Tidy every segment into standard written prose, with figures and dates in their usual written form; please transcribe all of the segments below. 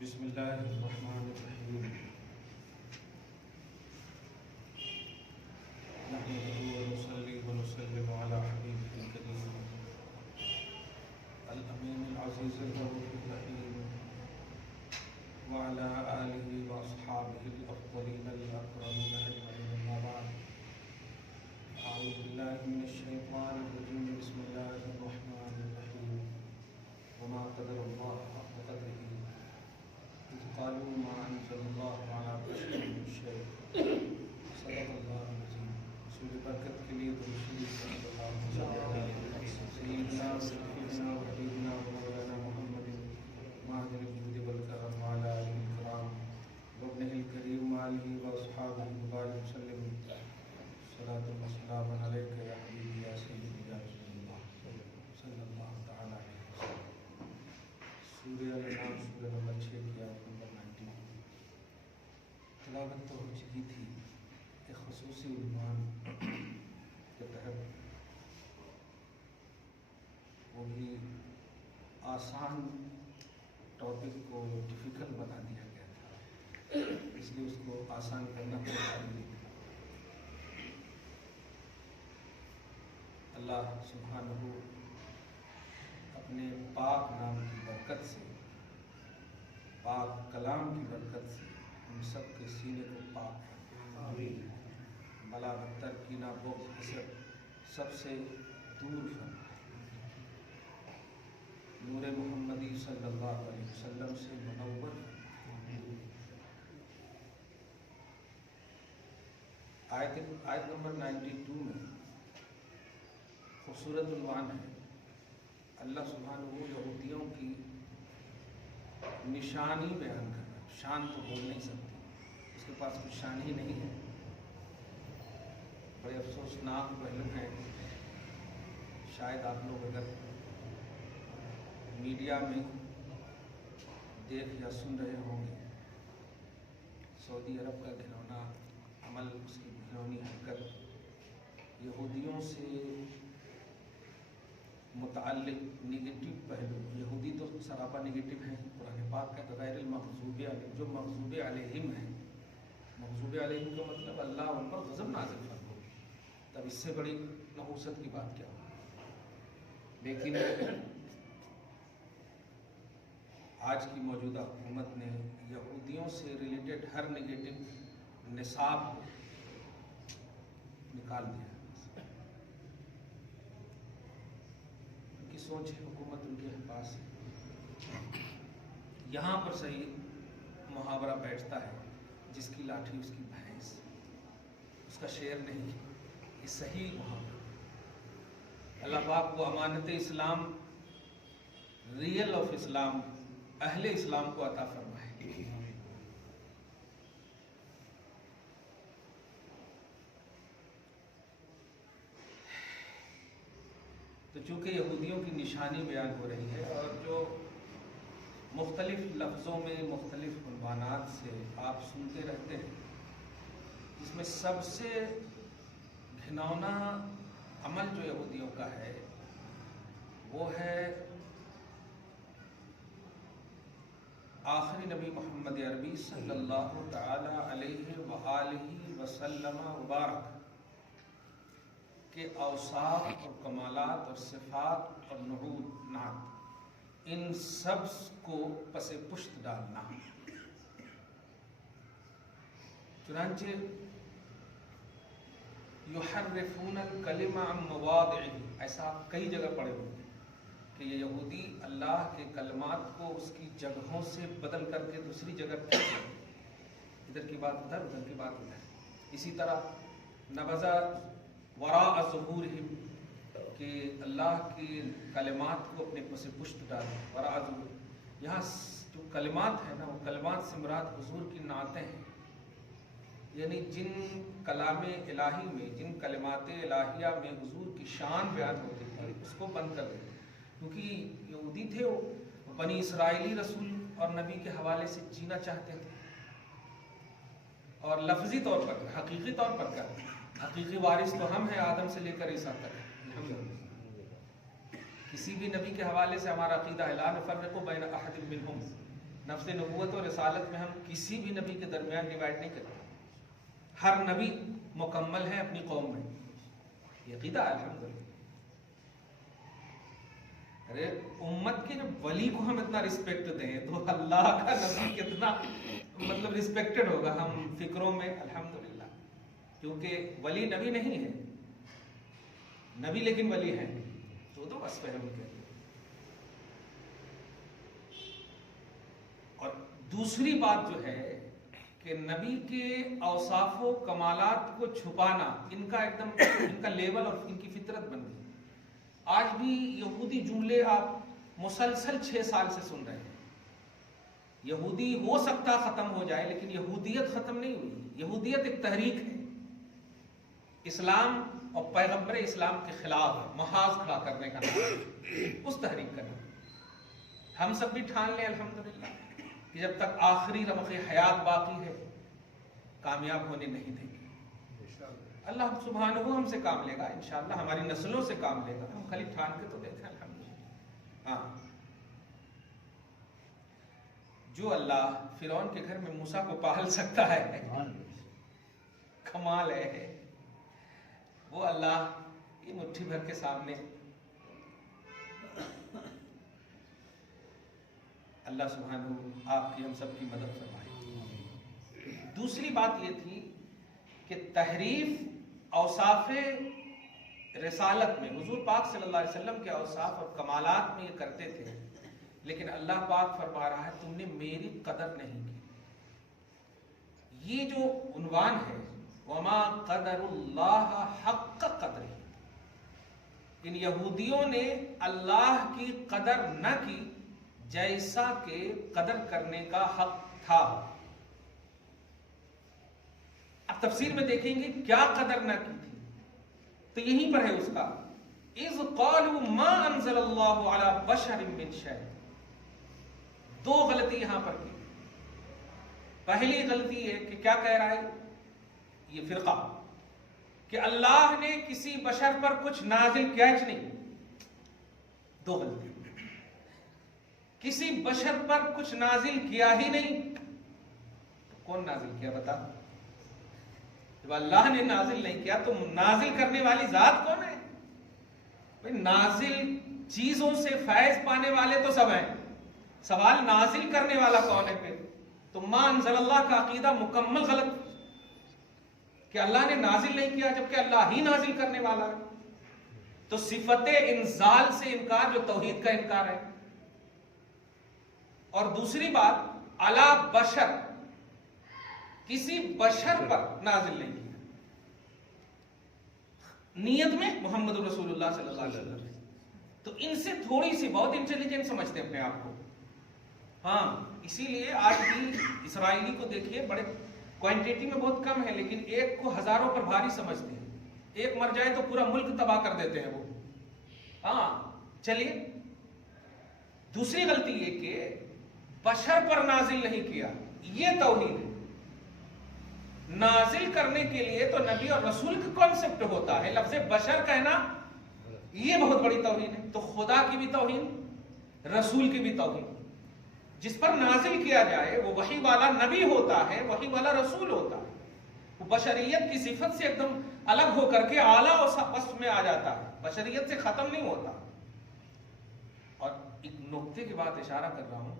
بسم اللہ الرحمن الرحیم نحمده ونصلي ونسلم على حبیبه الکریم الامین العزیز الرؤوف الرحیم وعلى آلہ واصحابہ الافضلین الاکرمین اجمعین اما بعد اعوذ باللہ من الشیطان الرجیم بسم اللہ الرحمن الرحیم وما قدر اللہ حق قدرہ قالوا ما انزل الله على بشر من شيء صدق الله العظيم رسول برکت کے لیے درود شریف صلی اللہ علیہ وسلم سیدنا و حبیبنا و مولانا محمد ماہر الجود والکرم وعلی آلہ الکرام وابنہ الکریم وآلہ واصحابہ وبارک وسلم صلاۃ و سلام علیک یا حبیبی یا سیدی یا رسول اللہ صلی اللہ تعالی علیہ وسلم۔ سورہ الانعام سورہ نمبر 6 کی آیت نمبر 19 تلاوت تو ہو چکی تھی۔ ایک خصوصی عنوان کے تحت وہ بھی آسان ٹاپک کو ڈیفیکلٹ بنا دیا گیا تھا، اس لیے اس کو آسان کرنا پڑا۔ اللہ سبحانہ اپنے پاک نام کی برکت سے، پاک کلام کی برکت سے ہم سب کے سینے کو پاک فرمائے، بلا بدتر کینہ بغض حسد سب سے دور فرمائے، نور محمدی صلی اللہ علیہ وسلم سے منور۔ آیت نمبر 92 میں خوبصورت عنوان ہے، اللہ سبحانہ یہودیوں کی نشانی بیان کرنا۔ شان تو بول نہیں سکتی، اس کے پاس کوئی شان ہی نہیں ہے۔ بڑے افسوسناک پہلو ہیں، شاید آپ لوگ اگر میڈیا میں دیکھ یا سن رہے ہوں گے، سعودی عرب کا گھنونا عمل، اس کی گھنونی حرکت، یہودیوں سے متعلق نگیٹو پہلو۔ یہودی تو سراپا نگیٹو ہیں، قرآن پاک کا غیر المغضوب علیہم، جو مغضوب علیہم ہیں، مغضوب علیہم کا مطلب اللہ ان پر غضب نازل فرمائے، تب اس سے بڑی نحوست کی بات کیا ہو۔ لیکن آج کی موجودہ حکومت نے یہودیوں سے ریلیٹڈ ہر نگیٹو نصاب کو نکال دیا۔ سوچ حکومت ان کے پاس ہے۔ یہاں پر صحیح محاورہ بیٹھتا ہے، جس کی لاٹھی اس کی بھینس، اس کا شعر نہیں، یہ صحیح محاورہ۔ اللہ پاک کو امانت اسلام، ریئل آف اسلام، اہل اسلام کو عطا فرمائے۔ تو چونکہ یہودیوں کی نشانی بیان ہو رہی ہے، اور جو مختلف لفظوں میں مختلف عنوانات سے آپ سنتے رہتے ہیں، اس میں سب سے گھناؤنا عمل جو یہودیوں کا ہے وہ ہے آخری نبی محمد عربی صلی اللہ تعالی علیہ وآلہ وسلم وبارک کے اوصاف اور کمالات اور صفات اور نعوت، ان سب کو پس پشت ڈالنا۔ چنانچہ یحرفون الکلم عن مواضعہ، ایسا آپ کئی جگہ پڑھے ہوں گے کہ یہ یہودی اللہ کے کلمات کو اس کی جگہوں سے بدل کر کے دوسری جگہ پہ، ادھر کی بات ادھر، ادھر کی بات ادھر۔ اسی طرح نبذ وراء ظہورہم، کہ اللہ کی کلمات کو اپنے پس پشت ڈالیں۔ وراء ظہور، یہاں جو کلمات ہیں نا، وہ کلمات سے مراد حضور کی نعتیں ہیں، یعنی جن کلام الہی میں، جن کلمات الہیہ میں حضور کی شان بیان ہوتی تھی، اس کو بند کر دیں، کیونکہ یہودی تھے، وہ بنی اسرائیلی رسول اور نبی کے حوالے سے جینا چاہتے تھے، اور لفظی طور پر، حقیقی طور پر کیا، حقیقی وارث تو ہم ہیں آدم سے لے کر عیسیٰ تک۔ کسی بھی نبی کے حوالے سے ہمارا عقیدہ ہے لا نفرق بین احد منہم، نفس نبوت اور رسالت میں ہم کسی بھی نبی کے درمیان ڈیوائڈ نہیں کرتے. ہر نبی مکمل ہے اپنی قوم میں، یہ عقیدہ ہے الحمدللہ. ارے امت کے جب ولی کو ہم اتنا رسپیکٹ دیں تو اللہ کا نبی کتنا مطلب رسپیکٹڈ ہوگا ہم فکروں میں الحمدللہ. کیونکہ ولی نبی نہیں ہے، نبی لیکن ولی ہے، تو وصف ہے ان کے. اور دوسری بات جو ہے کہ نبی کے اوصاف و کمالات کو چھپانا ان کا ایک دم ان کا لیول اور ان کی فطرت بن گئی. آج بھی یہودی جملے آپ مسلسل 6 سال سے سن رہے ہیں. یہودی ہو سکتا ختم ہو جائے لیکن یہودیت ختم نہیں ہوئی. یہودیت ایک تحریک ہے، اسلام اور پیغمبر اسلام کے خلاف محاذ کھڑا کرنے کا نام ہے، اس تحریک کا نام. ہم سب بھی ٹھان لیں الحمدللہ کہ جب تک آخری رمق حیات باقی ہے کامیاب ہونے نہیں دیں گے. اللہ سبحانہ ہم سے کام لے گا انشاءاللہ، ہماری نسلوں سے کام لے گا. ہم خالی ٹھان کے تو دیکھیں الحمدللہ. ہاں، جو اللہ فرعون کے گھر میں موسیٰ کو پال سکتا ہے، کمال ہے، وہ اللہ یہ مٹھی بھر کے سامنے. اللہ سبحانہ آپ کی ہم سب کی مدد فرمائے. دوسری بات یہ تھی کہ تحریف اوصاف رسالت میں حضور پاک صلی اللہ علیہ وسلم کے اوصاف اور کمالات میں یہ کرتے تھے، لیکن اللہ پاک فرما رہا ہے تم نے میری قدر نہیں کی. یہ جو عنوان ہے وما قدر اللہ حق قدر، ان یہودیوں نے اللہ کی قدر نہ کی جیسا کہ قدر کرنے کا حق تھا. اب تفسیر میں دیکھیں گے کیا قدر نہ کی تھی، تو یہیں پر ہے اس کا اذ قالوا ما انزل اللہ علی بشر من شیء. 2 غلطی یہاں پر کی. پہلی غلطی ہے کہ کیا کہہ رہا ہے یہ فرقہ کہ اللہ نے کسی بشر پر کچھ نازل کیا ہی نہیں. 2 غلطی. کسی بشر پر کچھ نازل کیا ہی نہیں. کون نازل کیا بتا؟ جب اللہ نے نازل نہیں کیا تو نازل کرنے والی ذات کون ہے؟ نازل چیزوں سے فیض پانے والے تو سب ہیں، سوال نازل کرنے والا کون ہے؟ پھر تو ما انزل اللہ کا عقیدہ مکمل غلط کہ اللہ نے نازل نہیں کیا جبکہ اللہ ہی نازل کرنے والا ہے. تو صفت انزال سے انکار جو توحید کا انکار ہے. اور دوسری بات علی بشر، کسی بشر پر نازل نہیں کیا. نیت میں محمد رسول اللہ صلی اللہ علیہ وسلم. تو ان سے تھوڑی سی بہت انٹیلیجنٹ سمجھتے ہیں اپنے آپ کو. ہاں، اسی لیے آج بھی اسرائیلی کو دیکھیے، بڑے کوانٹیٹی میں بہت کم ہے لیکن ایک کو ہزاروں پر بھاری سمجھتے ہیں. ایک مر جائے تو پورا ملک تباہ کر دیتے ہیں وہ. ہاں چلیے. دوسری غلطی یہ کہ بشر پر نازل نہیں کیا، یہ توحید ہے. نازل کرنے کے لیے تو نبی اور رسول کا کانسیپٹ ہوتا ہے، لفظ بشر کہنا یہ بہت بڑی توہین ہے. تو خدا کی بھی توہین، رسول کی بھی توہین. جس پر نازل کیا جائے وہ وحی والا نبی ہوتا ہے، وحی والا رسول ہوتا ہے. وہ بشریت کی صفت سے ایک دم الگ ہو کر کے اعلیٰ وصف میں آ جاتا ہے، بشریت سے ختم نہیں ہوتا. اور ایک نقطے کی بات اشارہ کر رہا ہوں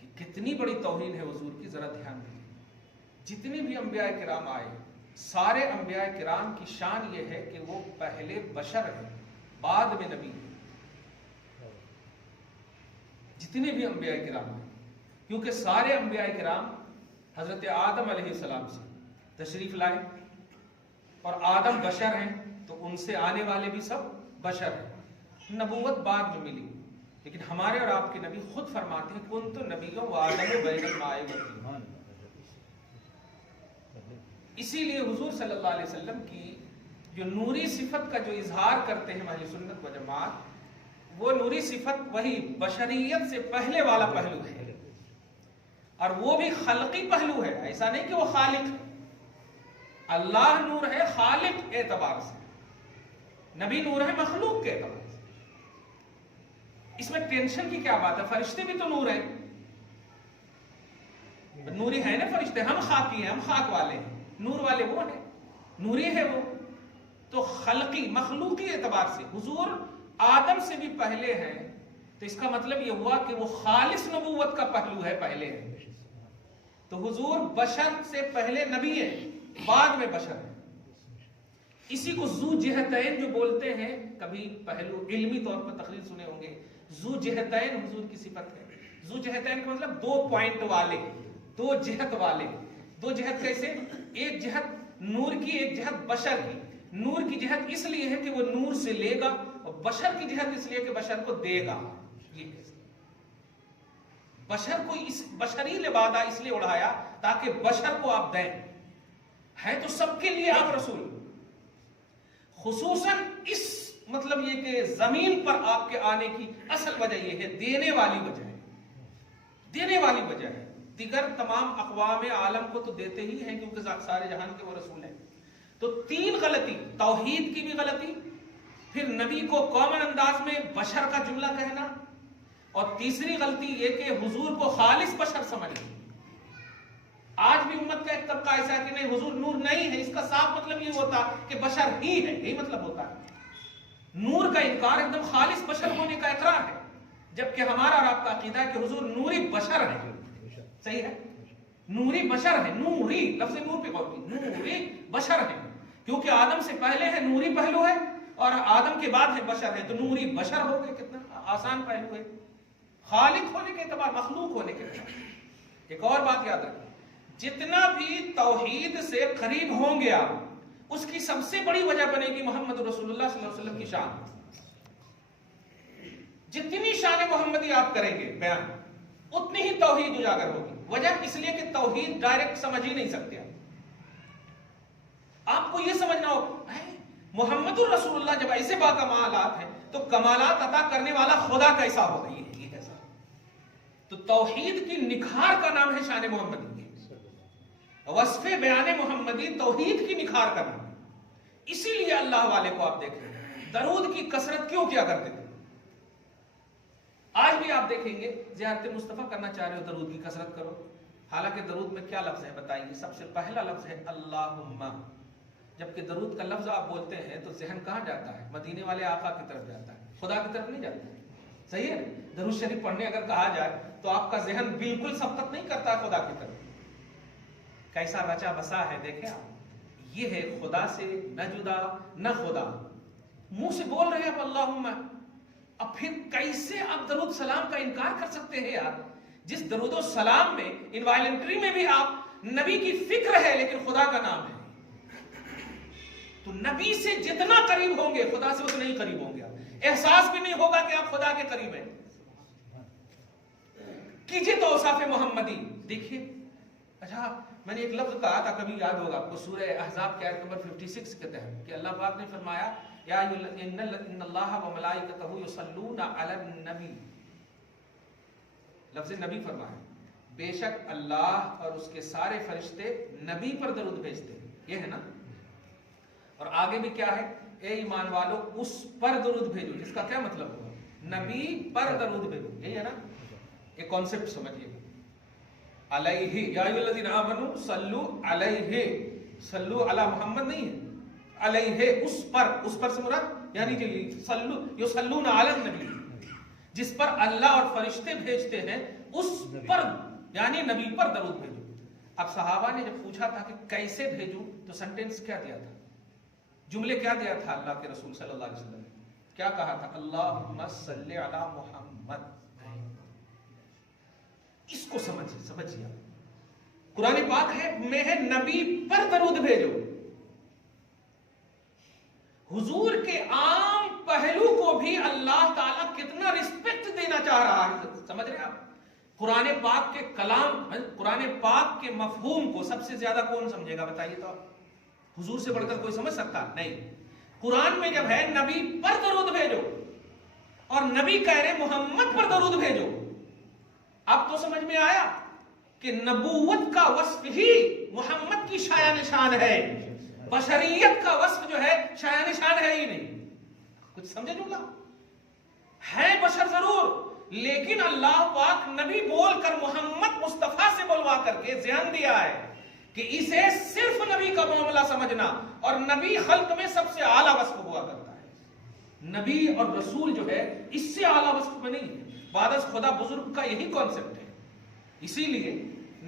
کہ کتنی بڑی توہین ہے حضور کی، ذرا دھیان دیجیے. جتنے بھی انبیاء کرام آئے، سارے انبیاء کرام کی شان یہ ہے کہ وہ پہلے بشر ہیں بعد میں نبی ہیں. جتنے بھی انبیاء کرام ہیں، کیونکہ سارے انبیاء کرام حضرت آدم علیہ السلام سے تشریف لائے اور آدم بشر ہیں تو ان سے آنے والے بھی سب بشر ہیں. نبوت بعد میں ملی، لیکن ہمارے اور آپ کے نبی خود فرماتے ہیں کنت نبیوں وآدم بین الماء والطین. اسی لیے حضور صلی اللہ علیہ وسلم کی جو نوری صفت کا جو اظہار کرتے ہیں اہل سنت و جماعت، وہ نوری صفت وہی بشریت سے پہلے والا پہلو ہے، اور وہ بھی خلقی پہلو ہے. ایسا نہیں کہ وہ خالق ہے. اللہ نور ہے خالق اعتبار سے، نبی نور ہے مخلوق کے اعتبار سے. اس میں ٹینشن کی کیا بات ہے؟ فرشتے بھی تو نور ہیں. نوری ہے نا فرشتے، ہم خاکی ہیں، ہم خاک والے ہیں، نور والے وہ ہیں، نوری ہے وہ. تو خلقی مخلوقی اعتبار سے حضور آدم سے بھی پہلے ہیں، تو اس کا مطلب یہ ہوا کہ وہ خالص نبوت کا پہلو ہے، پہلے ہے. تو حضور بشر سے پہلے نبی ہے، بعد میں بشر ہے. اسی کو ذو جہتین جو بولتے ہیں، کبھی پہلو علمی طور پر تقریر سنے ہوں گے، ذو جہتین حضور کی صفت ہے. ذو جہتین کا مطلب 2 پوائنٹ والے، 2 جہت والے. 2 جہت کیسے؟ ایک جہت نور کی، ایک جہت بشر کی. نور کی جہت اس لیے ہے کہ وہ نور سے لے گا، اور بشر کی جہت اس لیے کہ بشر کو دے گا. یہ بشر کو اس بشری لبادہ اس لیے اڑایا تاکہ بشر کو آپ دیں. ہے تو سب کے لیے آپ رسول، خصوصاً اس مطلب یہ کہ زمین پر آپ کے آنے کی اصل وجہ یہ ہے، دینے والی وجہ ہے، دینے والی وجہ ہے. دیگر تمام اقوام عالم کو تو دیتے ہی ہیں کیونکہ سارے جہان کے وہ رسول ہیں. تو 3 غلطی، توحید کی بھی غلطی، پھر نبی کو کامن انداز میں بشر کا جملہ کہنا، اور تیسری غلطی یہ کہ حضور کو خالص بشر سمجھنا. آج بھی امت کا ایک طبقہ ایسا ہے کہ نہیں حضور نور نہیں ہے، اس کا صاف مطلب یہ ہوتا کہ بشر ہی ہے، یہی مطلب ہوتا ہے. نور کا انکار ایک دم خالص بشر ہونے کا اقرار ہے، جبکہ ہمارا اور آپ کا عقیدہ ہے کہ حضور نوری بشر ہے. صحیح ہے، نوری بشر ہے. نوری لفظ نور پہ غور کی، نوری بشر ہے کیونکہ آدم سے پہلے ہے نوری پہلو ہے، اور آدم کے بعد ہے بشر ہے، تو نوری بشر ہو گئے. کتنا آسان پہلو ہے، خالق ہونے کے اعتبار، مخلوق ہونے کے اعتبار. ایک اور بات یاد رکھیں، جتنا بھی توحید سے قریب ہوں گے آپ، اس کی سب سے بڑی وجہ بنے گی محمد رسول اللہ صلی اللہ علیہ وسلم کی شان. جتنی شان محمدی آپ کریں گے بیان، اتنی ہی توحید اجاگر ہوگی. وجہ اس لیے کہ توحید ڈائریکٹ سمجھ ہی نہیں سکتے آپ کو یہ سمجھنا ہو محمد الرسول اللہ جب ایسے با کمالات ہیں تو کمالات عطا کرنے والا خدا کیسا ہوگا. یہ کیسا؟ تو توحید کی نکھار کا نام ہے شان محمدی. وصف بیان محمدی توحید کی نکھار کا نام ہے. اسی لیے اللہ والے کو آپ دیکھیں درود کی کثرت کیوں کیا کرتے تھے. آج بھی آپ دیکھیں گے زیارت مصطفیٰ کرنا چاہ رہے ہو، درود کی کثرت کرو. حالانکہ درود میں کیا لفظ ہے بتائیے؟ سب سے پہلا لفظ ہے اللہم. جبکہ درود کا لفظ آپ بولتے ہیں تو ذہن کہاں جاتا ہے؟ مدینے والے آقا کی طرف جاتا ہے، خدا کی طرف نہیں جاتا ہے. صحیح ہے، درود شریف پڑھنے اگر کہا جائے تو آپ کا ذہن بالکل سبقت نہیں کرتا ہے خدا کی طرف. کیسا رچا بسا ہے دیکھیں آپ. یہ ہے خدا سے نہ جدا نہ خدا. منہ سے بول رہے ہیں اب اللہم، اب پھر کیسے آپ درود سلام کا انکار کر سکتے ہیں یار؟ جس درود و سلام میں انوائلنٹری میں بھی آپ نبی کی فکر ہے لیکن خدا کا نام ہے. تو نبی سے جتنا قریب ہوں گے خدا سے اتنا ہی قریب ہوں گے. احساس بھی نہیں ہوگا کہ آپ خدا کے قریب ہیں. کیجئے تو اوصاف محمدی دیکھیے. اچھا میں نے ایک لفظ کہا تھا، کبھی یاد ہوگا آپ کو، سورہ احزاب کے آیت نمبر 56 کے تحت کہ اللہ پاک نے فرمایا یا ان اللہ و ملائکتہ یصلون علی النبی. لفظ نبی فرمایا، بے شک اللہ اور اس کے سارے فرشتے نبی پر درود بھیجتے ہیں. یہ ہے نا. اور آگے بھی کیا ہے؟ اے ایمان والو اس پر درود بھیجو. جس کا کیا مطلب ہوا؟ نبی پر درود بھیجو. یہی ہے نا. ایک کانسیپٹ سمجھیے، علیہ یا ایھا الذین آمنوا صلو علیہ، صلو علی محمد نہیں ہے، علیہ اس پر سے مراد یعنی کہ صلو یصلون علی النبی، جس پر اللہ اور فرشتے بھیجتے ہیں اس پر یعنی نبی پر درود بھیجو. اب صحابہ نے جب پوچھا تھا کہ کیسے بھیجوں تو سنٹینس کیا دیا تھا، جملے کیا دیا تھا اللہ کے رسول صلی اللہ علیہ وسلم نے؟ کیا کہا تھا؟ اللہم صلی علی محمد. اس کو سمجھیے. قرآن پاک میں ہے نبی پر درود بھیجو. حضور کے عام پہلو کو بھی اللہ تعالیٰ کتنا رسپیکٹ دینا چاہ رہا ہے. سمجھ رہے آپ؟ قرآن پاک کے کلام، قرآن پاک کے مفہوم کو سب سے زیادہ کون سمجھے گا بتائیے تو؟ حضور سے بڑھ کر کوئی سمجھ سکتا نہیں. قرآن میں جب ہے نبی پر درود بھیجو اور نبی کہہ رہے محمد پر درود بھیجو، اب تو سمجھ میں آیا کہ نبوت کا وصف ہی محمد کی شایع نشان ہے، بشریت کا وصف جو ہے شایع نشان ہے ہی نہیں. کچھ سمجھے جملہ؟ ہے بشر ضرور، لیکن اللہ پاک نبی بول کر محمد مصطفیٰ سے بلوا لا کر کے ذہن دیا ہے کہ اسے صرف نبی کا معاملہ سمجھنا، اور نبی خلق میں سب سے اعلیٰ وصف ہوا کرتا ہے. نبی اور رسول جو ہے اس سے اعلیٰ وصف میں نہیں ہے. بعد از خدا بزرگ کا یہی کانسیپٹ ہے. اسی لیے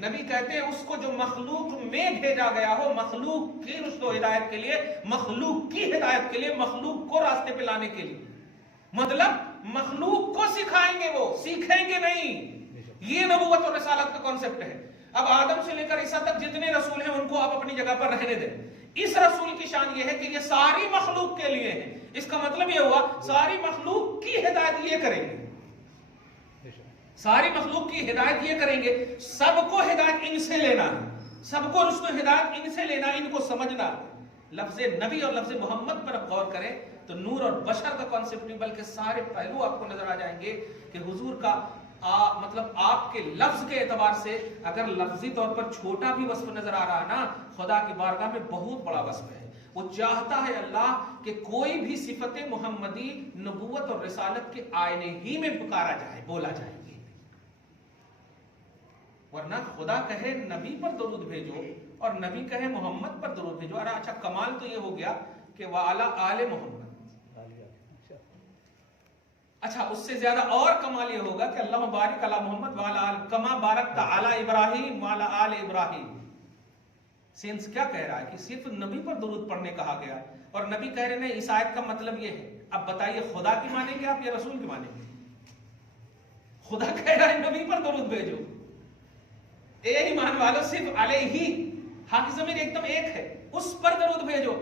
نبی کہتے ہیں اس کو جو مخلوق میں بھیجا گیا ہو، مخلوق کی رشد و ہدایت کے لیے، مخلوق کی ہدایت کے لیے، مخلوق کو راستے پہ لانے کے لیے. مطلب مخلوق کو سکھائیں گے، وہ سیکھیں گے نہیں. یہ نبوت اور رسالت کا کانسیپٹ ہے. اب آدم سے لے کر عیسیٰ تک جتنے رسول ہیں ان کو آپ اپنی جگہ پر رہنے دیں. اس رسول کی شان یہ ہے کہ یہ ساری مخلوق کے لیے ہے. اس کا مطلب یہ ہوا ساری مخلوق کی ہدایت یہ کریں گے، ساری مخلوق کی ہدایت یہ کریں گے. سب کو ہدایت ان سے لینا ہے، سب کو رشد و ہدایت ان سے لینا، ان کو سمجھنا. لفظ نبی اور لفظ محمد پر غور کریں تو نور اور بشر کا کانسیپٹ نہیں بلکہ سارے پہلو آپ کو نظر آ جائیں گے کہ حضور کا مطلب آپ کے لفظ کے اعتبار سے اگر لفظی طور پر چھوٹا بھی وصف نظر آ رہا نا، خدا کی بارگاہ میں بہت بڑا وصف ہے. وہ چاہتا ہے اللہ کہ کوئی بھی صفت محمدی نبوت اور رسالت کے آئینے ہی میں پکارا جائے، بولا جائے گی. ورنہ خدا کہے نبی پر درود بھیجو اور نبی کہے محمد پر درود بھیجو. ارے اچھا کمال تو یہ ہو گیا کہ وعلی آل محمد. اچھا اس سے زیادہ اور کمال یہ ہوگا کہ اللہ بارک علی محمد وعلی آل کما بارکت علی ابراہیم وعلی آل ابراہیم. سینس کیا کہہ رہا ہے کہ صرف نبی پر درود پڑھنے کہا گیا اور نبی کہہ رہے ہیں اس آیت کا مطلب یہ ہے. اب بتائیے خدا کی مانیں گے آپ یا رسول کی مانیں گے؟ خدا کہہ رہا ہے نبی پر درود بھیجو. اے ایمان والو صرف علیہ، حق ضمیر ایک دم ایک ہے، اس پر درود بھیجو.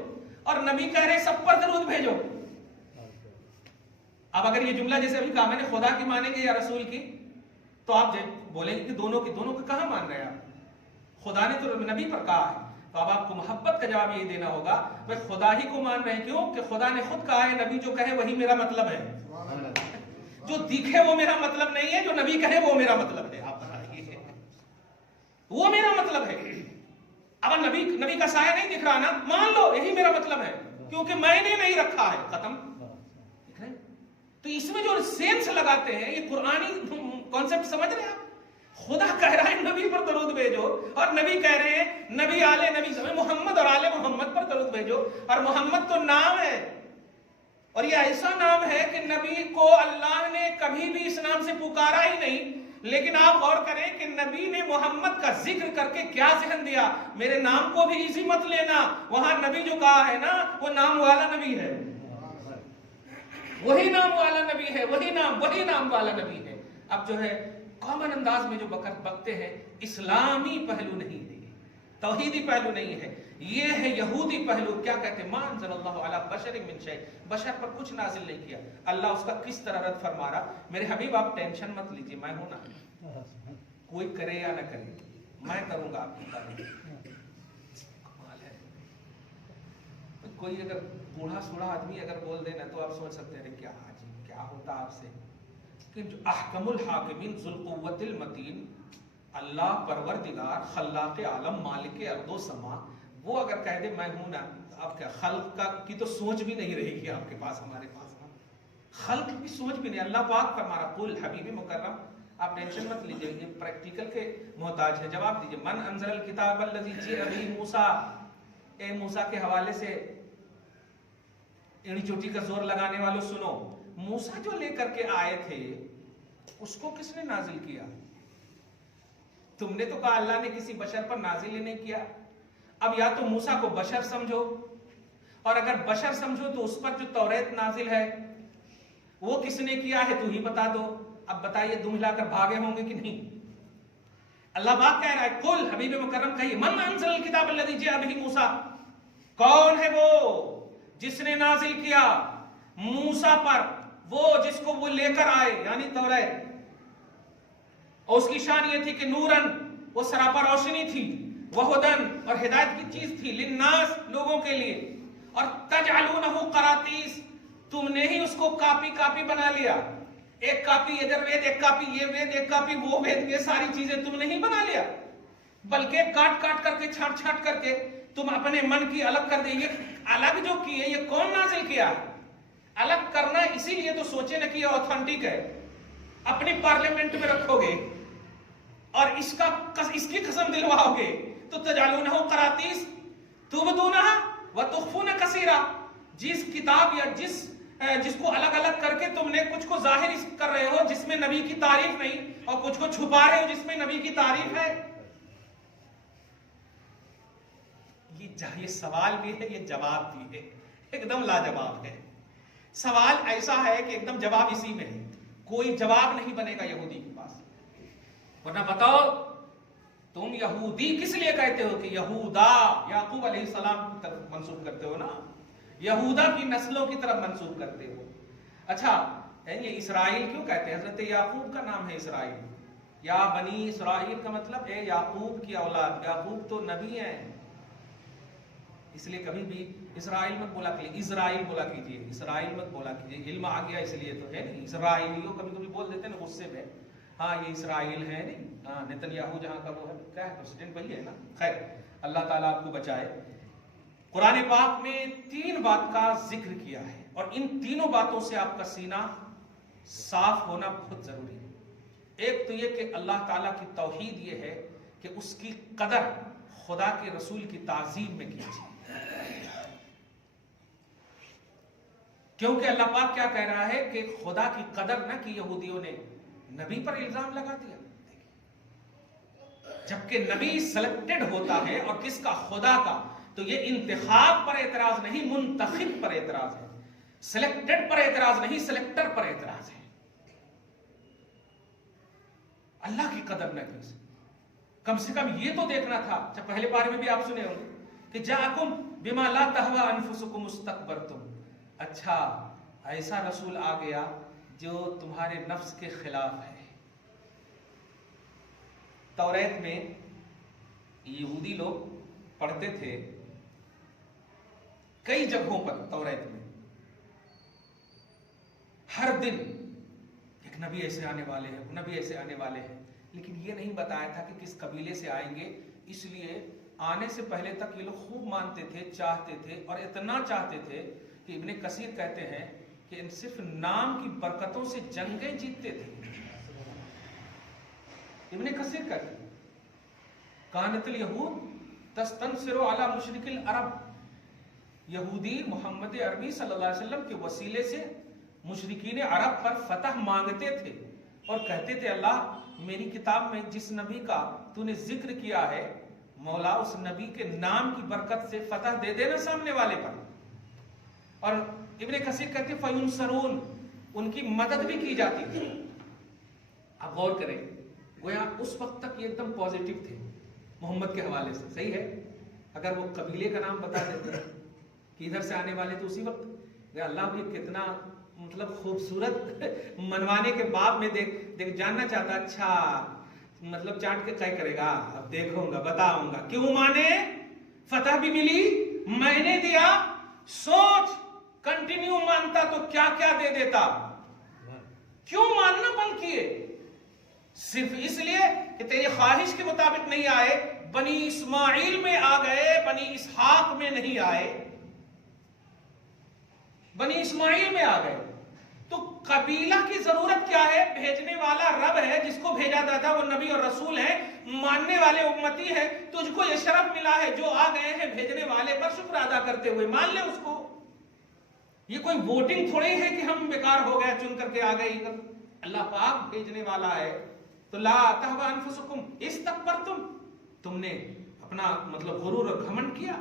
اور نبی کہہ رہے سب پر درود بھیجو. اب اگر یہ جملہ جیسے ابھی کہا میں نے خدا کی مانیں گے یا رسول کی، تو آپ بولیں گے کہ دونوں کی کہاں مان رہے ہیں آپ؟ خدا نے تو نبی پر کہا ہے. تو اب آپ کو محبت کا جواب یہ دینا ہوگا بھائی خدا ہی کو مان رہے ہیں. کیوں کہ خدا نے خود کہا ہے نبی جو کہے وہی میرا مطلب ہے. جو دکھے وہ میرا مطلب نہیں ہے، جو نبی کہے وہ میرا مطلب ہے. آپ بتائیے وہ میرا مطلب ہے. اب نبی کا سایہ نہیں دکھ رہا نا، مان لو یہی میرا مطلب ہے کیونکہ میں نے نہیں رکھا ہے. ختم. تو اس میں جو سینس لگاتے ہیں یہ قرآنی کانسیپٹ سمجھ رہے ہیں آپ؟ خدا کہہ رہا ہے نبی پر درود بھیجو اور نبی کہہ رہے ہیں نبی آل نبی محمد اور آل محمد پر درود بھیجو. اور محمد تو نام ہے اور یہ ایسا نام ہے کہ نبی کو اللہ نے کبھی بھی اس نام سے پکارا ہی نہیں. لیکن آپ غور کریں کہ نبی نے محمد کا ذکر کر کے کیا ذہن دیا، میرے نام کو بھی ایزی مت لینا. وہاں نبی جو کہا ہے نا وہ نام والا نبی ہے، وہی نام والا نبی ہے، وہی نام والا نبی ہے. اب جو ہے کامن انداز میں جو بکتے ہیں اسلامی پہلو نہیں ہے، توحیدی پہلو نہیں ہے، یہ ہے یہودی پہلو. کیا کہتے ہیں؟ ما انزل اللہ علی بشر من شیء، بشر پر کچھ نازل نہیں کیا. اللہ اس کا کس طرح رد فرما رہا؟ میرے حبیب آپ ٹینشن مت لیجیے، میں ہوں نا، کوئی کرے یا نہ کرے میں کروں گا آپ کی کام. کمال ہے. کوئی اگر بوڑھا سوڑا آدمی اگر بول دینا تو آپ سوچ سکتے ہیں کیا عجیب کیا ہوتا آپ سے. کہ جو احکم الحاکمین ذو القوت المتین اللہ پروردگار خلاق عالم مالک ارض و سما، وہ اگر کہہ دے میں ہوں نا، آپ کیا خلق کی تو سوچ بھی نہیں رہے گی آپ کے پاس، ہمارے پاس خلق کی سوچ بھی نہیں. اللہ پاک فرمارا قل حبیب مکرم آپ ٹینشن مت لیجئے، یہ پریکٹیکل کے محتاج ہے. جواب دیجئے من انزل الکتاب الذی جیء به موسیٰ، اے موسیٰ کے حوالے سے اینی چوٹی کا زور لگانے والوں سنو، موسیٰ جو لے کر کے آئے تھے اس کو کس نے نازل کیا؟ تم نے تو کہا اللہ نے کسی بشر پر نازل ہی نہیں کیا. اب یا تو موسیٰ کو بشر سمجھو، اور اگر بشر سمجھو تو اس پر جو توریت نازل ہے وہ کس نے کیا ہے تو ہی بتا دو. اب بتائیے دم ہلا کر بھاگے ہوں گے کہ نہیں؟ اللہ پاک کہہ رہا ہے قل حبیب مکرم کہیے من انزل الکتاب الذی جاء به موسیٰ، کون ہے وہ جس نے نازل کیا موسیٰ پر، وہ جس کو وہ لے کر آئے یعنی توریت. اور اس کی شان یہ تھی کہ نورن وہ سراپا روشنی تھی، وہدن اور ہدایت کی چیز تھی، للناس لوگوں کے لیے، اور تجعلونہ قراطیس تم نے ہی اس کو کاپی بنا لیا. ایک کاپی ادھر وید، ایک کاپی یہ وید، ایک کاپی وہ وید، یہ ساری چیزیں تم نے ہی بنا لیا، بلکہ کاٹ کر کے چھانٹ کر کے تم اپنے من کی الگ کر دیں. یہ الگ جو کی ہے یہ کون نازل کیا؟ الگ کرنا اسی لیے تو سوچے نہ کہ یہ اوتھنٹک ہے، اپنی پارلیمنٹ میں رکھو گے اور اس کی قسم دلواؤ گے تو تجعلونہ قراطیس تبدونہا وتخفون کثیرا، جس کتاب یا جس کو الگ الگ کر کے تم نے کچھ کو ظاہر کر رہے ہو جس میں نبی کی تعریف نہیں، اور کچھ کو چھپا رہے ہو جس میں نبی کی تعریف ہے. یہ سوال بھی ہے، یہ جواب بھی ہے، ایک دم لاجواب ہے. سوال ایسا ہے کہ ایک دم جواب اسی میں ہے، کوئی جواب نہیں بنے گا یہودی کے پاس. ورنہ بتاؤ تم یہودی کس لیے کہتے ہو کہ یہودا یعقوب علیہ السلام کی طرف منسوب کرتے ہو نا، یہودا کی نسلوں کی طرف منسوب کرتے ہو. اچھا یہ اسرائیل کیوں کہتے ہیں؟ حضرت یعقوب کا نام ہے اسرائیل. یا بنی اسرائیل کا مطلب ہے یعقوب کی اولاد. یعقوب تو نبی ہیں، اس لیے کبھی بھی اسرائیل مت بولا کیجیے، اسرائیل بولا کیجیے، اسرائیل مت بولا کیجیے. علم آ گیا اس لیے تو ہے نہیں. اسرائیلیوں کبھی کبھی بول دیتے ہیں نا غصے میں، ہاں یہ اسرائیل ہے نہیں، ہاں نتنیاہو جہاں کا وہ ہے، کیا ہے پریسیڈنٹ وہی ہے نا. خیر اللہ تعالیٰ آپ کو بچائے. قرآن پاک میں 3 بات کا ذکر کیا ہے، اور ان تینوں باتوں سے آپ کا سینہ صاف ہونا بہت ضروری ہے. ایک تو یہ کہ اللہ تعالیٰ کی توحید یہ ہے کہ اس کی قدر خدا کے رسول کی تعظیم میں کیجیے. کیونکہ اللہ پاک کیا کہہ رہا ہے کہ خدا کی قدر نہ کی یہودیوں نے، نبی پر الزام لگا دیا. جبکہ نبی سلیکٹڈ ہوتا ہے، اور کس کا؟ خدا کا. تو یہ انتخاب پر اعتراض نہیں، منتخب پر اعتراض ہے. سلیکٹڈ پر اعتراض نہیں، سلیکٹر پر اعتراض ہے. اللہ کی قدر نہ کی. کم سے کم یہ تو دیکھنا تھا. جب پہلے پارے میں بھی آپ سنے ہوں گے کہ جاءکم بما لا تہوی انفسکم استکبرتم. اچھا ایسا رسول آ گیا جو تمہارے نفس کے خلاف ہے. توریت میں یہودی لوگ پڑھتے تھے کئی جگہوں پر. توریت میں ہر دن ایک نبی ایسے آنے والے ہیں، نبی ایسے آنے والے ہیں، لیکن یہ نہیں بتایا تھا کہ کس قبیلے سے آئیں گے. اس لیے آنے سے پہلے تک یہ لوگ خوب مانتے تھے، چاہتے تھے، اور اتنا چاہتے تھے کہ ابن کثیر کہتے ہیں کہ صرف نام کی برکتوں سے جنگیں جیتتے تھے. ابن کثیر کہتے ہیں کانت الیہود تستنصر علی مشرک العرب. یہودی محمد عربی صلی اللہ علیہ وسلم کے وسیلے سے مشرکین عرب پر فتح مانگتے تھے اور کہتے تھے اللہ میری کتاب میں جس نبی کا تو نے ذکر کیا ہے مولا اس نبی کے نام کی برکت سے فتح دے دینا سامنے والے پر. اور ابن کثیر کہتے ہیں فینصرون، ان کی مدد بھی کی جاتی تھی. آپ غور کریں، گویا اس وقت تک یہ ایک دم پازیٹیو تھے محمد کے حوالے سے. صحیح ہے، اگر وہ قبیلے کا نام بتا دیتے کہ ادھر سے آنے والے تو اسی وقت اللہ بھی کتنا مطلب خوبصورت منوانے کے بعد میں دیکھ جاننا چاہتا. اچھا مطلب چاٹ کے طے کرے گا، اب دیکھوں گا بتاؤں گا. کیوں مانے؟ فتح بھی ملی، میں نے دیا. سوچ کنٹینیو مانتا تو کیا کیا دے دیتا. کیوں ماننا بند کیے؟ صرف اس لیے کہ تیری خواہش کے مطابق نہیں آئے. بنی اسماعیل میں آ گئے، بنی اسحاق میں نہیں آئے. بنی اسماعیل میں آ گئے. تو قبیلہ کی ضرورت کیا ہے؟ بھیجنے والا رب ہے، جس کو بھیجا جاتا وہ نبی اور رسول ہے، ماننے والے امتی ہے. تجھ کو یہ شرف ملا ہے جو آ گئے ہیں بھیجنے والے پر شکر ادا کرتے ہوئے، مان لے اس کو. یہ کوئی ووٹنگ تھوڑی ہے کہ ہم بیکار ہو گئے چن کر کے آ گئے ادھر. اللہ پاک بھیجنے والا ہے. تو لا تہوی انفسکم استکبرتم، تم نے اپنا مطلب غرور اور گھمنڈ کیا.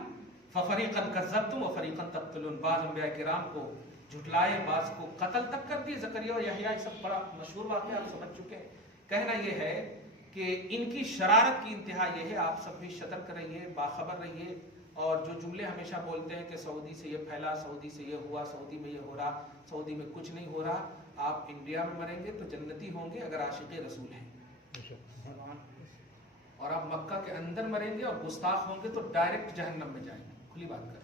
ففریقا کذبتم وفریقا تقتلون، بعض انبیاء کرام کو جھٹلائے، بعض کو قتل تک کر دیے. زکریا اور یحییٰ یہ سب بڑا مشہور واقعہ آپ سمجھ چکے ہیں. کہنا یہ ہے کہ ان کی شرارت کی انتہا یہ ہے. آپ سب بھی سترک رہیے، باخبر رہیے. اور جو جملے ہمیشہ بولتے ہیں کہ سعودی سے یہ پھیلا، سعودی سے یہ ہوا، سعودی میں یہ ہو رہا، سعودی میں کچھ نہیں ہو رہا. آپ انڈیا میں مریں گے تو جنتی ہوں گے اگر عاشق رسول ہیں، اور آپ مکہ کے اندر مریں گے اور گستاخ ہوں گے تو ڈائریکٹ جہنم میں جائیں گے. کھلی بات کر.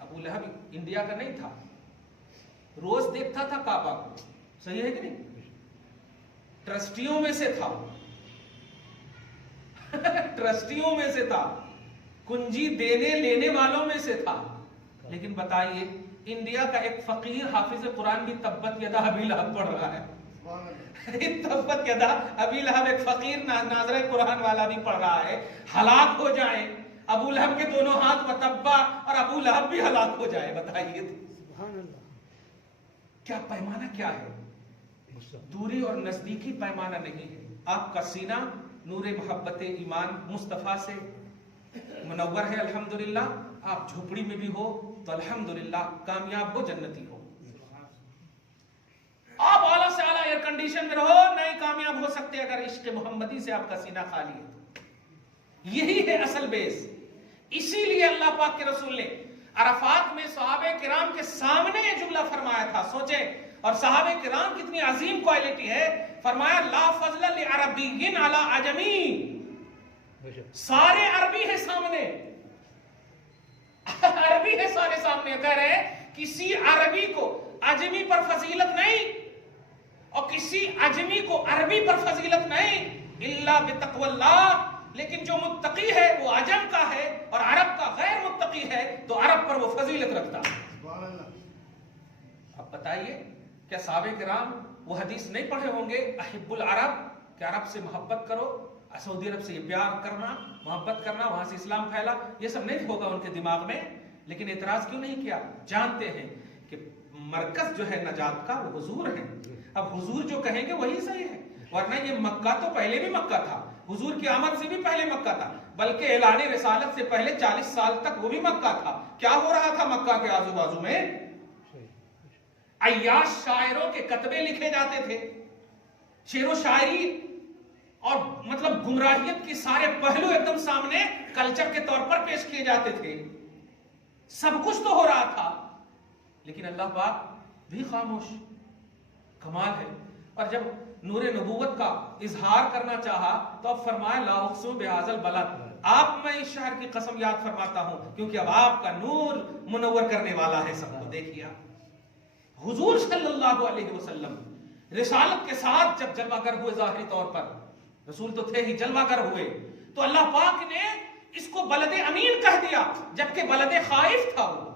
ابو لہب انڈیا کا نہیں تھا، روز دیکھتا تھا کعبہ کو. صحیح ہے کہ نہیں؟ ٹرسٹیوں میں سے تھا ٹرسٹیوں میں سے تھا، کنجی دینے لینے والوں میں سے تھا. لیکن بتائیے انڈیا کا ایک فقیر حافظ قرآن بھی تبت یدا ابی لہب پڑھ رہا ہے. تبت یدا ابی لہب، ایک فقیر ناظر قرآن والا بھی پڑھ رہا ہے، ہلاک ہو جائے ابو لہب کے دونوں ہاتھ وتبا، اور ابو لہب بھی ہلاک ہو جائے. بتائیے کیا پیمانہ کیا ہے؟ دوری اور نزدیکی پیمانہ نہیں ہے. آپ کا سینہ نور محبت ایمان مصطفیٰ سے منور ہے الحمدللہ. آپ جھوپڑی میں بھی ہو تو الحمدللہ کامیاب ہو، جنتی ہو. آپ اعلیٰ سے اعلیٰ ایئر کنڈیشن میں رہو، نہیں کامیاب ہو سکتے اگر عشق محمدی سے آپ کا سینہ خالی ہے. یہی ہے اصل بیس. اسی لیے اللہ پاک کے رسول نے عرفات میں صحابہ کرام کے سامنے یہ جملہ فرمایا تھا. سوچیں، اور صحابہ کرام کتنی عظیم کوالٹی ہے. فرمایا لا فضل لعربی علی عجمی، سارے عربی ہے سامنے، عربی ہے سارے سامنے. کہہ رہے ہیں کسی عربی کو عجمی پر فضیلت نہیں، اور کسی عجمی کو عربی پر فضیلت نہیں الا بتقوی اللہ. لیکن جو متقی ہے وہ عجم کا ہے اور عرب کا غیر متقی ہے تو عرب پر وہ فضیلت رکھتا ہے. اب بتائیے کیا صحابہ کرام وہ حدیث نہیں پڑھے ہوں گے احب العرب، کہ عرب سے محبت کرو، سعودی عرب سے یہ پیار کرنا، محبت کرنا، وہاں سے اسلام پھیلا، یہ سب نہیں ہوگا ان کے دماغ میں. لیکن اعتراض کیوں نہیں کیا؟ جانتے ہیں کہ مرکز جو ہے نجات کا وہ حضور ہے. اب حضور جو کہیں گے وہی صحیح ہے، ورنہ یہ مکہ تو پہلے بھی مکہ تھا، حضور کی آمد سے بھی پہلے مکہ تھا، بلکہ اعلان رسالت سے پہلے 40 سال تک وہ بھی مکہ تھا. کیا ہو رہا تھا مکہ کے آزو بازو میں؟ عیاش شاعروں کے کتبے لکھے جاتے تھے، شعر و شاعری اور مطلب گمراہیت کی سارے پہلو ایک دم سامنے کلچر کے طور پر پیش کیے جاتے تھے. سب کچھ تو ہو رہا تھا، لیکن اللہ پاک بھی خاموش. کمال ہے. اور جب نور نبوت کا اظہار کرنا چاہا تو اب فرمایا لا اقسم بہذا البلد، آپ میں اس شہر کی قسم یاد فرماتا ہوں کیونکہ اب آپ کا نور منور کرنے والا ہے سب کو. دیکھیے حضور صلی اللہ علیہ وسلم رسالت کے ساتھ جب جلوہ گر ہوئے، ظاہری طور پر رسول تو تھے ہی، جلوہ گر ہوئے تو اللہ پاک نے اس کو بلد امین کہہ دیا، جبکہ بلد خائف تھا. وہ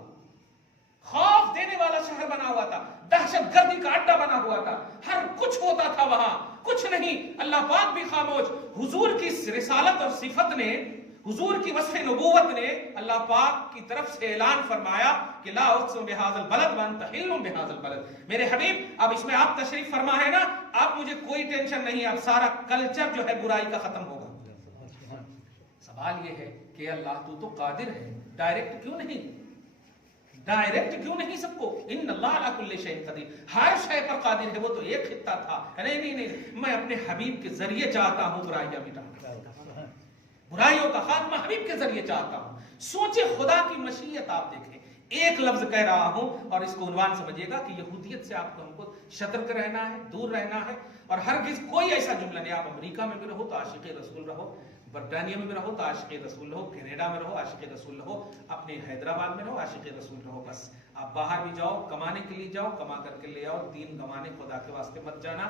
خوف دینے والا شہر بنا ہوا تھا، دہشت گردی کا اڈا بنا ہوا تھا، ہر کچھ ہوتا تھا وہاں، کچھ نہیں. اللہ پاک بھی خاموش. حضور کی رسالت اور صفت نے، حضور کی وصف نبوت نے اللہ پاک کی طرف سے اعلان فرمایا کہ لا اقسم بہذا البلد وانت حل بہذا البلد. میرے حبیب اب اس میں آپ تشریف فرما ہے نا، آپ مجھے کوئی ٹینشن نہیں، اب سارا کلچر جو ہے برائی کا ختم ہوگا. سوال یہ ہے کہ اللہ تو قادر ہے، ڈائریکٹ کیوں نہیں؟ ڈائریکٹ کیوں نہیں سب کو؟ ان اللہ علی کل شیء قدیر، ہر شے پر قادر ہے. وہ تو ایک خطہ تھا. نہیں، میں اپنے حبیب کے ذریعے چاہتا ہوں برائیاں مٹانا، برائیوں کا خاتمہ حبیب کے ذریعے چاہتا ہوں. سوچے خدا کی مشیت. آپ دیکھیں ایک لفظ کہہ رہا ہوں اور اس کو عنوان سمجھیے گا کہ یہودیت سے آپ کو ہم کو شترک رہنا ہے، دور رہنا ہے. اور ہرگز کوئی ایسا جملہ نہیں. آپ امریکہ میں بھی رہو تو عاشق رسول رہو، برطانیہ میں بھی رہو تو عاشق رسول رہو، کینیڈا میں رہو عاشق رسول رہو، اپنے حیدرآباد میں رہو عاشق رسول رہو. بس آپ باہر بھی جاؤ، کمانے کے لیے جاؤ، کما کر کے لے آؤ. دین کمانے خدا کے واسطے مت جانا.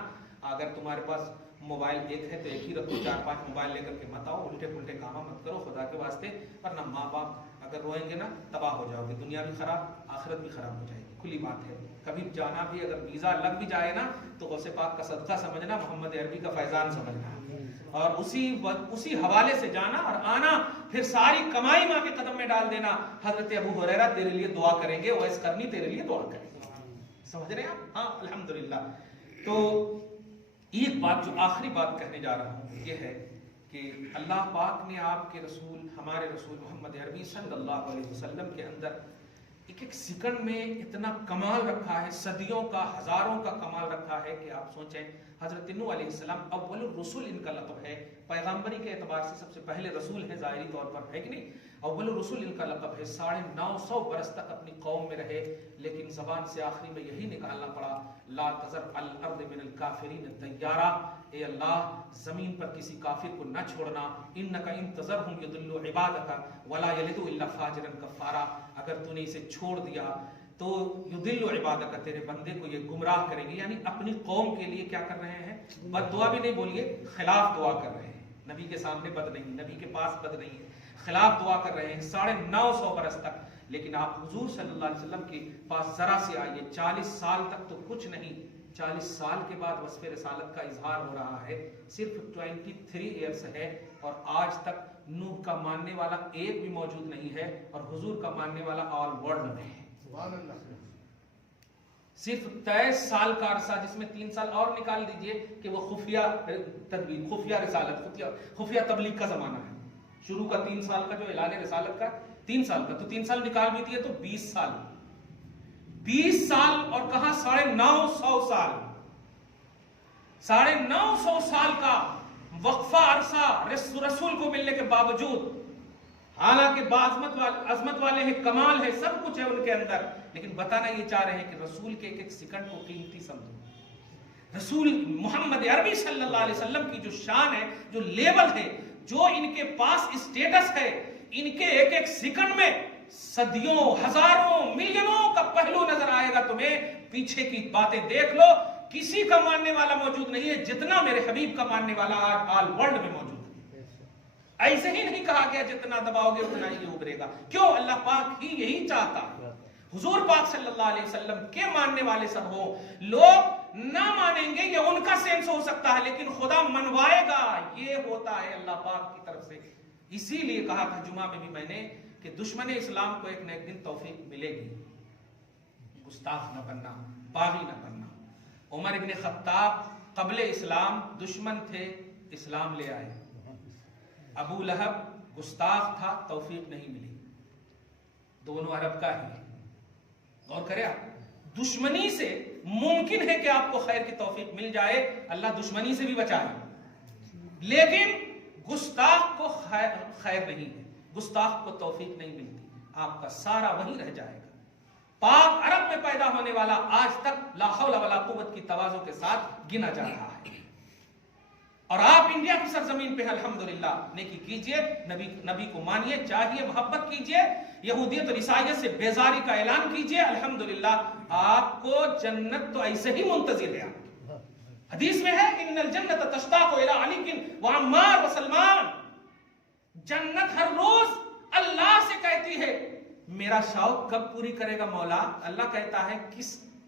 اگر تمہارے پاس موبائل ایک ہے تو ایک ہی رکھو، 4-5 موبائل لے کر کے مت آؤ. الٹے پلٹے کام مت کرو خدا کے واسطے، ورنہ ماں باپ اگر روئیں گے نا تباہ ہو جاؤ گے. دنیا بھی خراب، آخرت بھی خراب ہو جائے گی. کھلی بات ہے. کبھی جانا بھی اگر ویزا لگ بھی جائے نا تو غوث پاک کا صدقہ سمجھنا، محمد عربی کا فیضان سمجھنا، اور اسی حوالے سے جانا اور آنا. پھر ساری کمائی ماں کے قدم میں ڈال دینا. حضرت ابو ہریرہ تیرے لیے دعا کریں گے، اویس کرنی تیرے لیے دعا کریں گے. سمجھ رہے ہیں آپ؟ ہاں الحمدللہ. تو ایک بات جو آخری بات کہنے جا رہا ہوں یہ ہے کہ اللہ پاک نے آپ کے رسول، ہمارے رسول محمد عربی صلی اللہ علیہ وسلم کے اندر ایک سیکنڈ میں اتنا کمال رکھا ہے، صدیوں کا، ہزاروں کا کمال رکھا ہے کہ آپ سوچیں. حضرت نوح علیہ السلام اول الرسول ان کا لقب ہے. پیغمبری کے اعتبار سے سب سے پہلے رسول ہیں ظاہری طور پر، ہے کہ نہیں؟ اول الرسول ان کا لقب ہے. 950 برس تک اپنی قوم میں رہے، لیکن زبان سے آخری میں یہی نکالنا پڑا لا تذر الارض من الکافرین دیارا، اے اللہ زمین پر کسی کافر کو نہ چھوڑنا. انک ان تذرہم یضلوا عبادک ولا یلدوا الا فاجرا کفارا، اگر تو نے اسے چھوڑ دیا تو یضل عبادک، تیرے بندے کو یہ گمراہ کرے گی. یعنی اپنی قوم کے لیے کیا کر رہے ہیں؟ بد دعا بھی نہیں بولیے، خلاف دعا کر رہے ہیں. نبی کے سامنے بد نہیں، نبی کے پاس بد نہیں ہے، خلاف دعا کر رہے ہیں 950 برس تک. لیکن آپ حضور صلی اللہ علیہ وسلم کے پاس ذرا سے آئیے، 40 سال تک تو کچھ نہیں، 40 سال کے بعد وصف رسالت کا اظہار ہو رہا ہے. صرف 23 ایئرس ہے اور آج تک نوح کا ماننے والا ایک بھی موجود نہیں ہے اور حضور کا ماننے والا آل ورلڈ میں ہے. سبحان اللہ. صرف 23 سال کا عرصہ جس میں 3 سال اور نکال دیجئے کہ وہ خفیہ تدبیر، خفیہ رسالت، خفیہ تبلیغ کا زمانہ ہے. شروع کا 3 سال کا جو اعلان رسالت کا 3 سال کا، تو 3 سال نکال بھی دیے تو 20 سال. 20 سال اور کہاں 950 سال، 950 سال کا وقفہ عرصہ رسول کو ملنے کے باوجود. حالانکہ عظمت والے ہیں، کمال ہے، سب کچھ ہے ان کے اندر، لیکن بتانا یہ چاہ رہے ہیں کہ رسول کے ایک سیکنڈ کو قیمتی سمجھو. رسول محمد عربی صلی اللہ علیہ وسلم کی جو شان ہے، جو لیول ہے، جو ان کے پاس اسٹیٹس ہے، ان کے ایک سیکنڈ میں صدیوں، ہزاروں، ملینوں کا پہلو نظر آئے گا تمہیں. پیچھے کی باتیں دیکھ لو، کسی کا ماننے والا موجود نہیں ہے جتنا میرے حبیب کا ماننے والا آج آل ورلڈ میں موجود ہے. ایسے ہی نہیں کہا گیا جتنا دباؤ گے اتنا ہی ابھرے گا. کیوں؟ اللہ پاک ہی یہی چاہتا ہے. حضور پاک صلی اللہ علیہ وسلم کے ماننے والے سب ہو. لوگ نہ مانیں گے، یہ ان کا سینس ہو سکتا ہے، لیکن خدا منوائے گا، یہ ہوتا ہے اللہ پاک کی طرف سے. اسی لیے کہا تھا جمعہ میں بھی میں نے کہ دشمن اسلام کو ایک نہ ایک دن توفیق ملے گی. گستاخ نہ بننا، باغی نہ بننا. عمر ابن خطاب قبل اسلام دشمن تھے، اسلام لے آئے. ابو لہب گستاخ تھا، توفیق نہیں ملی. دونوں عرب کا ہی ہے. غور کرے آپ، دشمنی سے ممکن ہے کہ آپ کو خیر کی توفیق مل جائے، اللہ دشمنی سے بھی بچائے، لیکن گستاخ کو خیر نہیں ہے، گستاخ کو توفیق نہیں ملتی. آپ کا سارا وہی رہ جائے گا. پاک عرب میں پیدا ہونے والا آج تک لا حول ولا قوت کی تواضع کے ساتھ گنا جا رہا ہے. اور آپ انڈیا کی سرزمین پہ الحمدللہ نیکی کیجئے، نبی کو مانیے، چاہیے، محبت کیجئے، یہودیت اور عیسائیت سے بیزاری کا اعلان کیجئے. الحمدللہ آپ کو جنت تو ایسے ہی منتظر ہے. حدیث میں ہے ان الجنت تشتاق الی علی وعمار وسلمان. جنت ہر روز اللہ سے کہتی ہے میرا شوق کب پوری کرے گا مولا. اللہ کہتا ہے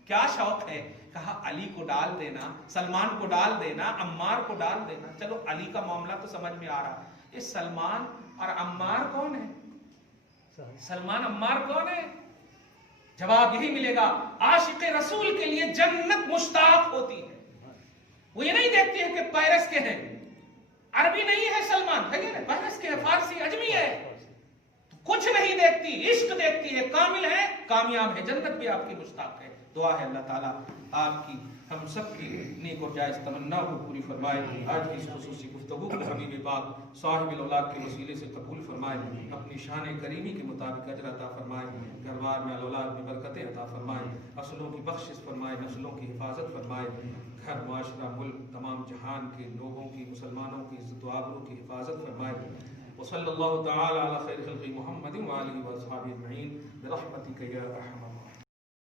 کیا شوق ہے؟ کہا علی کو ڈال دینا، سلمان کو ڈال دینا، عمار کو ڈال دینا. چلو علی کا معاملہ تو سمجھ میں آ رہا، یہ سلمان اور عمار کون ہے؟ سلمان عمار کون ہے؟ جواب یہی ملے گا. عاشق رسول کے لیے جنت مشتاق ہوتی ہے. وہ یہ نہیں دیکھتی ہے کہ پیرس کے ہیں، عربی نہیں ہے سلمان، ہے نا، پیرس کے ہے، فارسی، اجمی ہے، کچھ نہیں دیکھتی، عشق دیکھتی ہے. کامل ہے، کامیاب ہے، جنت بھی آپ کی مشتاق ہے. دعا ہے اللہ تعالیٰ آپ کی، ہم سب کی نیک اور جائز تمنا کو پوری فرمائے. آج کی اس خصوصی گفتگو کو حبیب پاک صاحب الاولاد کے وسیلے سے قبول فرمائے. اپنی شان کریمی کے مطابق اجر عطا فرمائے. گھر بار میں اولاد میں برکتیں عطا فرمائے. اصلوں کی بخشش فرمائے، نسلوں کی حفاظت فرمائے. گھر، معاشرہ، ملک، تمام جہان کے لوگوں کی، مسلمانوں کی عزت و آبرو کی حفاظت فرمائے. وصلی اللہ تعالی علی خیر خلق محمد وآلہ واصحابہ اجمعین برحمتک یا ارحم